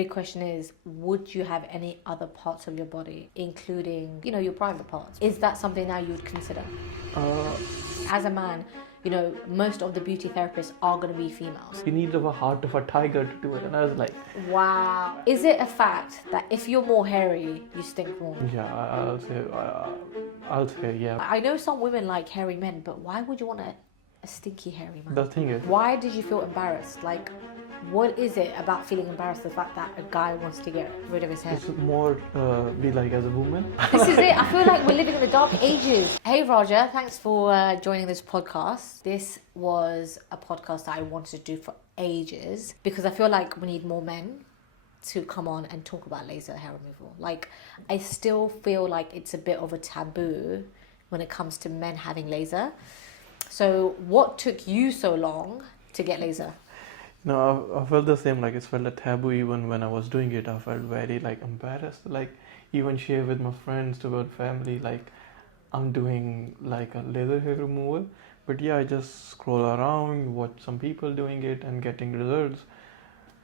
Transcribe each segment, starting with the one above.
big question is, would you have any other parts of your body, including, your private parts? Is that something now you would consider? Uh, As a man, most of the beauty therapists are going to be females. you need a heart of a tiger to do it. And I was like, Wow. Is it a fact that if you're more hairy, you stink more? yeah, I'll say, yeah. I know some women like hairy men, but why would you want a stinky hairy man? The thing is, Why did you feel embarrassed? Like, what is it about feeling embarrassed, the fact that a guy wants to get rid of his hair? it's more be like as a woman. This is it. I feel like we're living in the dark ages. Hey, Roger, thanks for joining this podcast. This was a podcast that I wanted to do for ages because I feel like we need more men to come on and talk about laser hair removal. Like, I still feel like it's a bit of a taboo when it comes to men having laser. So what took you so long to get laser? No, I felt the same. Like, it felt a taboo even when I was doing it. I felt very like embarrassed. Like, even share with my friends, about family. Like, I'm doing like a laser hair removal. But yeah, I just scroll around, watch some people doing it and getting results.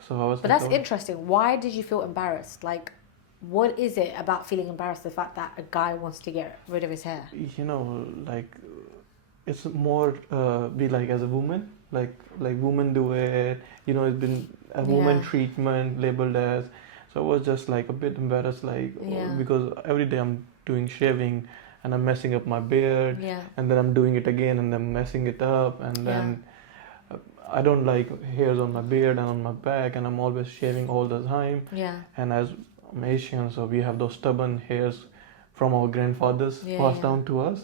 So I was. But like, that's interesting. Why did you feel embarrassed? Like, what is it about feeling embarrassed, the fact that a guy wants to get rid of his hair? Like, it's more be like as a woman. Like women do it. It's been a woman treatment labeled as. So I was just like a bit embarrassed, because every day I'm doing shaving and I'm messing up my beard, and then I'm doing it again and then messing it up, and then I don't like hairs on my beard and on my back, and I'm always shaving all the time. And as I'm Asian, so we have those stubborn hairs from our grandfathers passed down to us.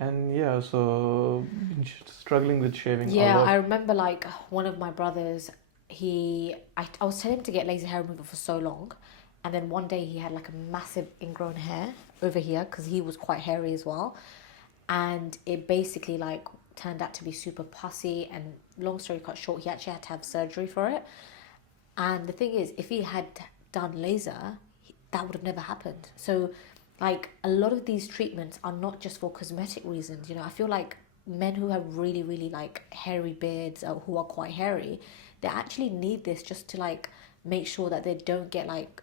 And so struggling with shaving. I remember like one of my brothers, I was telling him to get laser hair removal for so long, and then one day he had like a massive ingrown hair over here because he was quite hairy as well, and it basically like turned out to be super pussy, and long story cut short, he actually had to have surgery for it. And the thing is, if he had done laser, that would have never happened. So like, a lot of these treatments are not just for cosmetic reasons. I feel like men who have really, really like hairy beards or who are quite hairy, they actually need this just to like make sure that they don't get like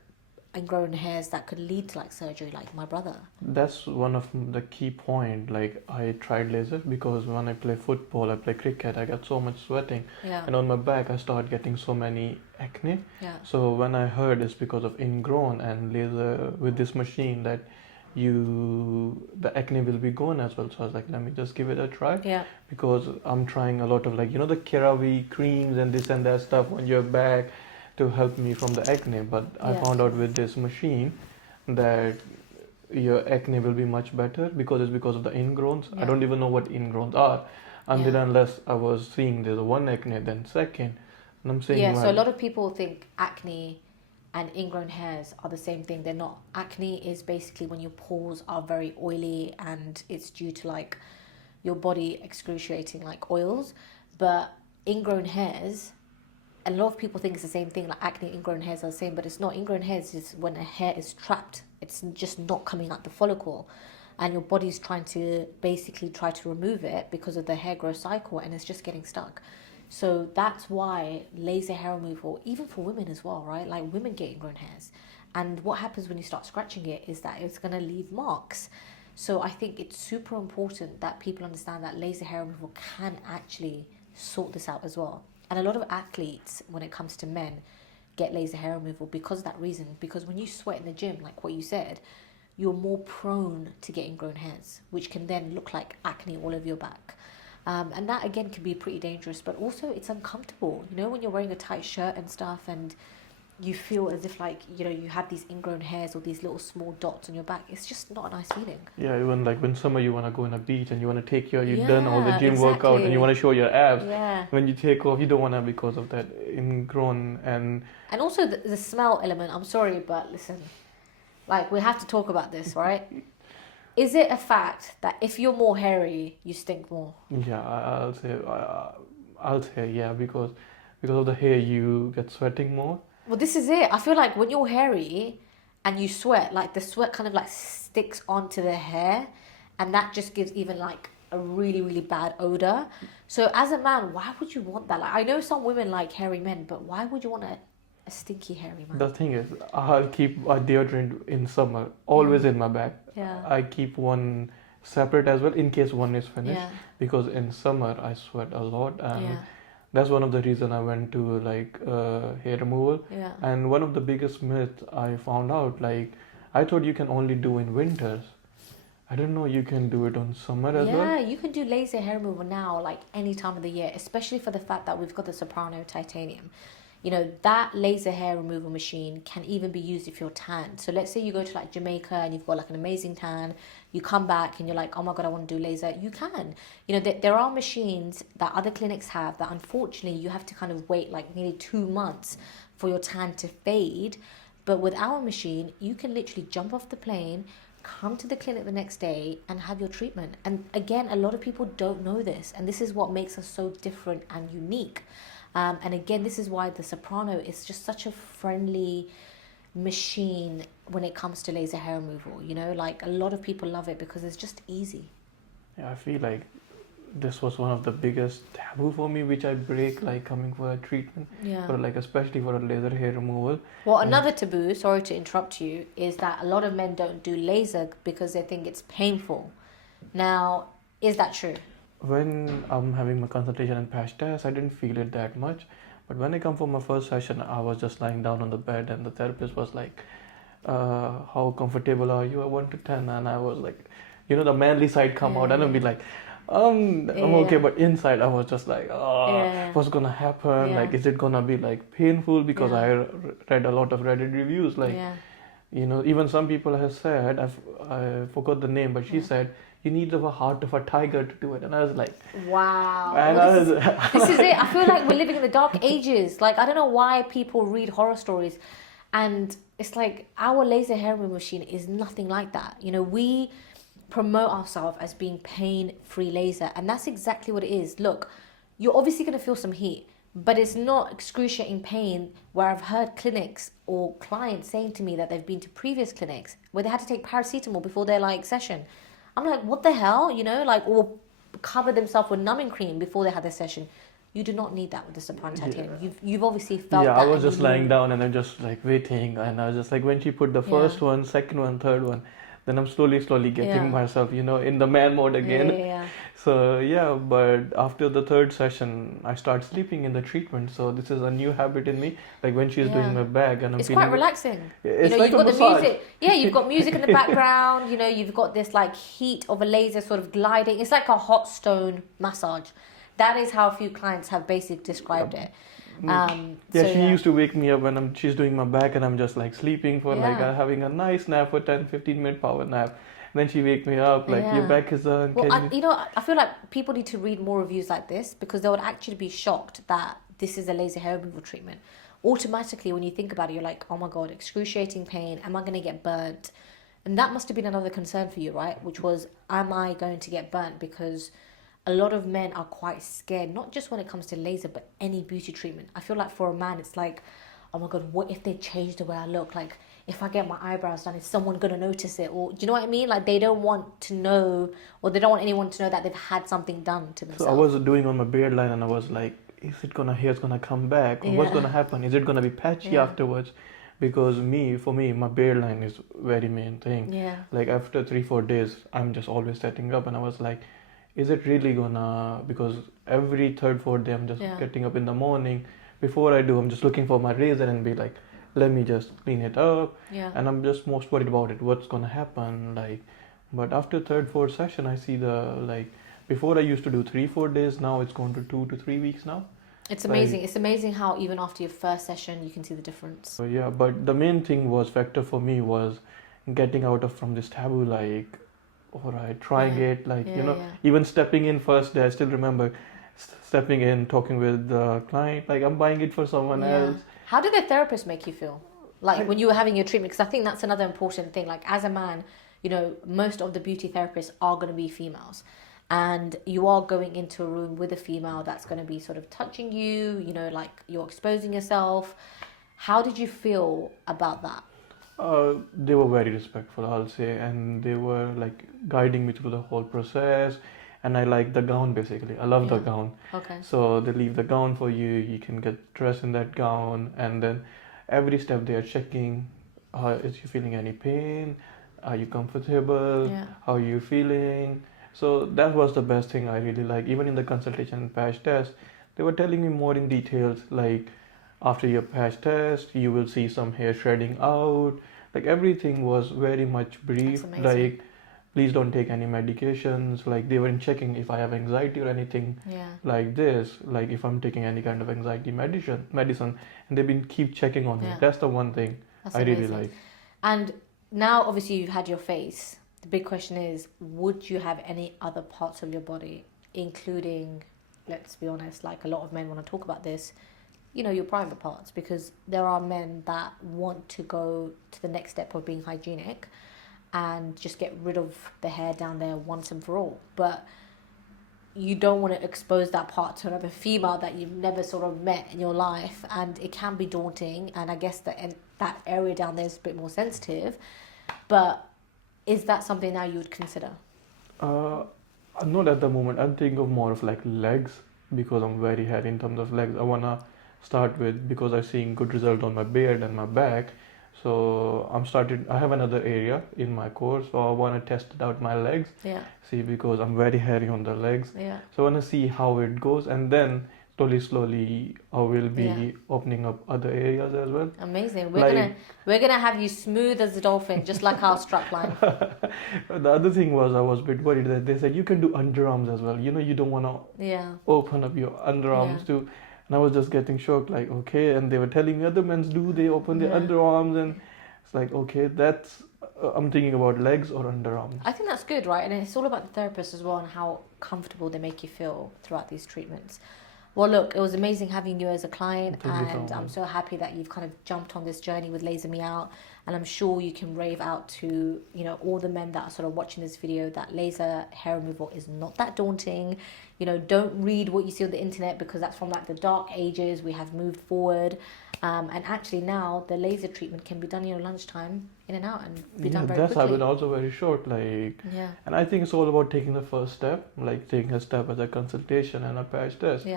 ingrown hairs that could lead to like surgery, like my brother. That's one of the key point. Like, I tried laser because when I play football, I play cricket, I get so much sweating, and on my back I start getting so many acne. So when I heard it's because of ingrown and laser with this machine that the acne will be gone as well. So I was like, let me just give it a try. Because I'm trying a lot of like, the CeraVe creams and this and that stuff on your back to help me from the acne. But I found out with this machine that your acne will be much better because it's because of the ingrowns. I don't even know what ingrowns are until unless I was seeing there's one acne, then second. And I'm saying, so a lot of people think acne and ingrown hairs are the same thing. They're not. Acne is basically when your pores are very oily, and it's due to like your body excruciating like oils. But ingrown hairs, a lot of people think it's the same thing, like acne, ingrown hairs are the same, but it's not. Ingrown hairs is when a hair is trapped. It's just not coming out the follicle, and your body's trying to basically try to remove it because of the hair growth cycle, and it's just getting stuck. So that's why laser hair removal, even for women as well, right? Like, women get ingrown hairs. And what happens when you start scratching it is that it's going to leave marks. So I think it's super important that people understand that laser hair removal can actually sort this out as well. And a lot of athletes, when it comes to men, get laser hair removal because of that reason. Because when you sweat in the gym, like what you said, you're more prone to get ingrown hairs, which can then look like acne all over your back. And that again can be pretty dangerous, but also it's uncomfortable, when you're wearing a tight shirt and stuff and you feel as if like, you have these ingrown hairs or these little small dots on your back. It's just not a nice feeling. Yeah, even like when summer you want to go on a beach and you want to take you've done all the gym workout and you want to show your abs. When you take off, you don't want to because of that ingrown and also the smell element. I'm sorry, but listen, like, we have to talk about this, right? Is it a fact that if you're more hairy, you stink more? Yeah, I'll say yeah, because of the hair you get sweating more. Well, this is it. I feel like when you're hairy and you sweat, like the sweat kind of like sticks onto the hair, and that just gives even like a really, really bad odor. So as a man, why would you want that? Like, I know some women like hairy men, but why would you want a a stinky hairy man. The thing is, I'll keep a deodorant in summer, always in my bag. Yeah. I keep one separate as well in case one is finished. Yeah. Because in summer I sweat a lot, and Yeah. that's one of the reason I went to like hair removal. Yeah. And one of the biggest myths I found out, like I thought you can only do in winters. I don't know, you can do it on summer as well. Yeah, you can do laser hair removal now, like any time of the year, especially for the fact that we've got the Soprano titanium. You know, that laser hair removal machine can even be used if you're tan. So let's say you go to like Jamaica and you've got like an amazing tan, you come back and you're like, oh my God, I want to do laser. You can. You know, there are machines that other clinics have that unfortunately you have to kind of wait like nearly 2 months for your tan to fade. But with our machine, you can literally jump off the plane, come to the clinic the next day and have your treatment. And again, a lot of people don't know this. And this is what makes us so different and unique. And again, this is why the Soprano is just such a friendly machine when it comes to laser hair removal. You know, like a lot of people love it because it's just easy. Yeah, I feel like this was one of the biggest taboo for me, which I break, like coming for a treatment. Yeah. For like, especially for a laser hair removal. Well, another taboo, sorry to interrupt you, is that a lot of men don't do laser because they think it's painful. Now, is that true? When I'm having my consultation and patch test, I didn't feel it that much. But when I come for my first session, I was just lying down on the bed and the therapist was like, how comfortable are you? 1 to 10. And I was like, you know, the manly side come out and I'd be like, I'm okay. But inside I was just like, what's gonna happen? Like, is it gonna be like painful? Because I read a lot of Reddit reviews. Like, you know, even some people have said, I forgot the name, but she said, you need a heart of a tiger to do it. And I was like, wow. And well, this is it. I feel like we're living in the dark ages. Like, I don't know why people read horror stories. And it's like our laser hair removal machine is nothing like that. You know, we promote ourselves as being pain-free laser. And that's exactly what it is. Look, you're obviously going to feel some heat, but it's not excruciating pain where I've heard clinics or clients saying to me that they've been to previous clinics where they had to take paracetamol before their like session. I'm like, what the hell? You know, like, or cover themselves with numbing cream before they had their session. You do not need that with the Soprano titanium. You've obviously felt that. Yeah, I was just lying down and I'm just like waiting. And I was just like, when she put the first one, second one, third one, then I'm slowly getting myself, you know, in the man mode again. So yeah, but after the third session, I start sleeping in the treatment. So this is a new habit in me. Like when she's doing my bag and I'm feeling... It's quite relaxing. It's you know, like you've got massage. the music. Yeah, you've got music in the background. You know, you've got this like heat of a laser sort of gliding. It's like a hot stone massage. That is how a few clients have basically described it. She used to wake me up when she's doing my back and I'm just like sleeping for like having a nice nap for 10-15 minute power nap. And then she wake me up like your back is on. Well, I feel like people need to read more reviews like this because they would actually be shocked that this is a laser hair removal treatment. Automatically, when you think about it, you're like, oh my God, excruciating pain. Am I going to get burnt? And that must have been another concern for you, right? Which was, am I going to get burnt? Because a lot of men are quite scared, not just when it comes to laser, but any beauty treatment. I feel like for a man, it's like, oh my God, what if they change the way I look? Like, if I get my eyebrows done, is someone going to notice it? Or do you know what I mean? Like, they don't want to know, or they don't want anyone to know that they've had something done to themselves. So I was doing on my beard line and I was like, is it hair's gonna come back? Or what's gonna happen? Is it gonna be patchy afterwards? Because for me, my beard line is very main thing. Yeah. Like after 3-4 days, I'm just always setting up and I was like, is it really gonna, because every third, fourth day I'm just getting up in the morning. Before I do, I'm just looking for my razor and be like, let me just clean it up. Yeah. And I'm just most worried about it, what's gonna happen. Like, but after third, fourth session, I see before I used to do 3-4 days, now it's gone to 2 to 3 weeks now. It's amazing. It's amazing how even after your first session, you can see the difference. So yeah, but the main factor for me was getting out from this taboo, like, alright, trying it, like, even stepping in first day, I still remember stepping in, talking with the client, like I'm buying it for someone else. How did the therapist make you feel? Like when you were having your treatment? Because I think that's another important thing. Like as a man, you know, most of the beauty therapists are going to be females. And you are going into a room with a female that's going to be sort of touching you, you know, like you're exposing yourself. How did you feel about that? They were very respectful, I'll say, and they were like guiding me through the whole process. And I like the gown basically. I love the gown. Okay. So they leave the gown for you. You can get dressed in that gown, and then every step they are checking, is you feeling any pain, are you comfortable, how are you feeling. So that was the best thing I really like. Even in the consultation and patch test, they were telling me more in details, like after your patch test you will see some hair shredding out. Like everything was very much brief, like please don't take any medications. Like they weren't checking if I have anxiety or anything like this, like if I'm taking any kind of anxiety medicine, and they've been keep checking on me. That's the one thing I really like. And now obviously you've had your face, the big question is, would you have any other parts of your body, including, let's be honest, like a lot of men want to talk about this, you know, your private parts, because there are men that want to go to the next step of being hygienic and just get rid of the hair down there once and for all. But you don't want to expose that part to another female that you've never sort of met in your life, and it can be daunting. And I guess that area down there is a bit more sensitive. But is that something now you would consider? Not at the moment. I'm thinking of more of like legs, because I'm very hairy in terms of legs. I wanna start with, because I've seen good result on my beard and my back. So I have another area in my course, so I want to test it out my legs. See, because I'm very hairy on the legs. So I want to see how it goes, and then slowly I will be opening up other areas as well. Amazing. We're gonna have you smooth as a dolphin, just like our strapline. The other thing was, I was a bit worried that they said you can do underarms as well. You know, you don't want to open up your underarms too. And I was just getting shocked, like, okay. And they were telling me other men they open their underarms, and it's like, okay, that's I'm thinking about legs or underarms. I think that's good, right? And it's all about the therapist as well, and how comfortable they make you feel throughout these treatments. Well, look, it was amazing having you as a client, and I'm so happy that you've kind of jumped on this journey with Laser Me Out. And I'm sure you can rave out to, you know, all the men that are sort of watching this video that laser hair removal is not that daunting. You know, don't read what you see on the internet, because that's from like the dark ages. We have moved forward. And actually now the laser treatment can be done in your lunchtime, in and out, and be done very quickly. That's been also very short, like. And I think it's all about taking the first step, like taking a step as a consultation and a patch test.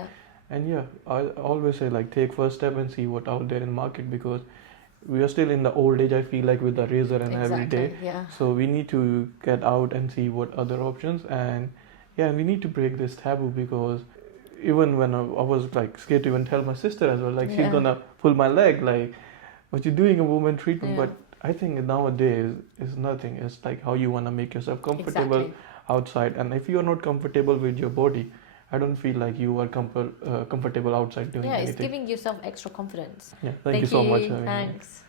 And I always say, like, take first step and see what out there in market, because we are still in the old age, I feel like, with the razor and every day. So we need to get out and see what other options, and we need to break this taboo, because even when I was like scared to even tell my sister as well, like she's gonna pull my leg, like, what you doing a woman treatment? But I think nowadays it's nothing. It's like how you wanna make yourself comfortable outside, and if you're not comfortable with your body, I don't feel like you are comfortable outside doing anything. It's giving yourself extra confidence. Thank you so much. Thanks.